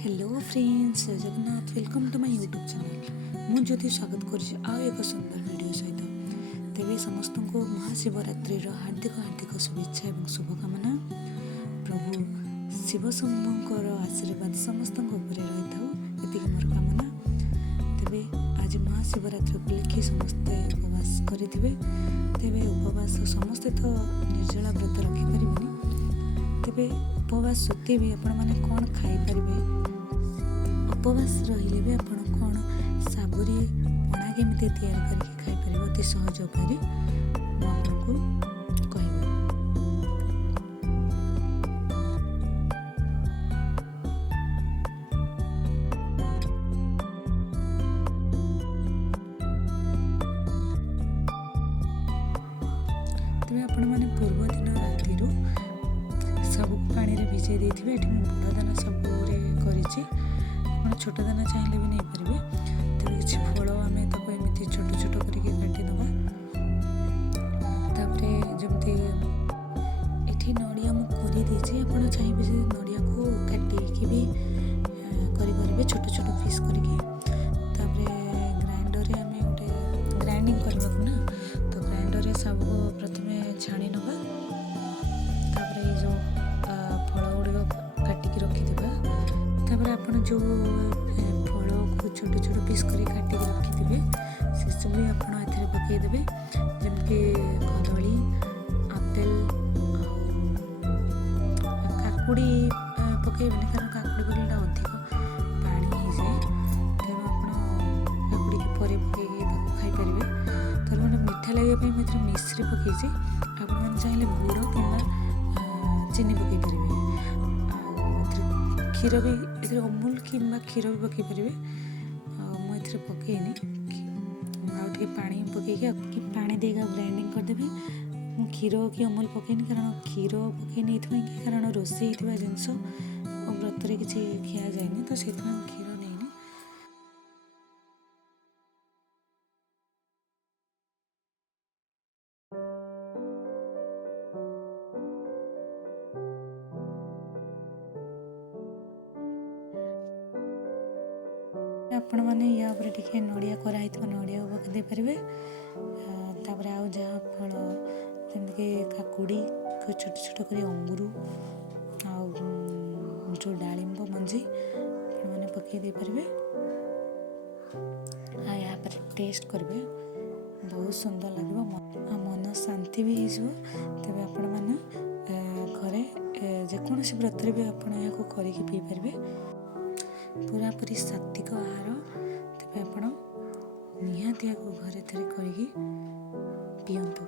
Hello friends, जय Jagannath. Welcome to my YouTube channel. मु ज्योति स्वागत करुच्ची आउ एक सुंदर वीडियो सहित। तेरे समस्त को महाशिवरात्रि हार्दिक हार्दिक शुभेच्छा और शुभकामना। प्रभु शिव शंभुंकर आशीर्वाद समस्त रही था मोर कामना। तेरे आज महाशिवरात्रि उपलक्षे समस्ते उपवास करेंगे। तेरे उपवास समस्ते तो निर्जला व्रत रखिपारे। तेरे उपवास सत्वे भी आपण मैंने कौन खाईपारे। उपवास रहिले भी आपण कौन साबुरे पणा केमी तैयारी करके खाईपारे अति सहज उपाय आपको कहबी। तेज आपण मैंने पूर्व दिन राति सबू पानी रे भिजई देथिबे। एठी मु बड़ दाना सबूरे करिछि। आपण छोट दाना चाहिए भी नहीं पारे। तेरे किसी फल आम ताको एमती छोट छोट करके काटी दबा। तापरे जमती एठी नड़िया मु कोरी देछि। आपण चाहिए जे नड़िया को काटी भी करि परिबे छोट छोट पीस करके। तापरे ग्राइंडर रे आमे गोटे ग्राइंडिंग करबा ना, तो ग्राइंडर रे सब को प्रथमे छाणी नबा। तापरे जो फल गुड़िक काटिकी रखिदेबा। तापर आपण जो फल को छोट छोट पीस कर काटिक रखिथे से सब भी आप पकईदे। जमती कदली, आपेल, काकुड़ी पकईबे कारण काकुड़ी पकड़ा अधिक पानी हो जाए। तेणु आप काकुड़ी की पर पकईक खाईपारे। तर मैंने मीठा लगे मुझे मिश्री पकईची। आप चाहिए गुड़ कि चीनी पकईपारे। क्षीर भी ए अमूल कि क्षीर भी पकई पारे। मुझे पकईनी आगे पानी पकईकि पानी देगा ग्राइंडिंग करदेवि। मु क्षीर कि अमूल पकईनी कारण क्षीर पकईनी कि कारण रोषे जिनस व्रत किसी खिया जाए तो से क्षीर नहीं। आपण मैंने या टे नड़िया कराई नड़िया पकई पारे। तापर आउ जहाँ फल जमीक काकुड़ी को छोट छोट कर अंगूर जो डालिंब मंजी मैंने पकई पारे। या टेस्ट करेंगे बहुत सुंदर लगे। मन शांति भी हो। तेज आपण मैंने घरे जेकोसी व्रत भी आपड़ या करके पी पारे। पूरापूरी सात्विक आहार। तेज आप निहाती घरे थे करके पियंतु।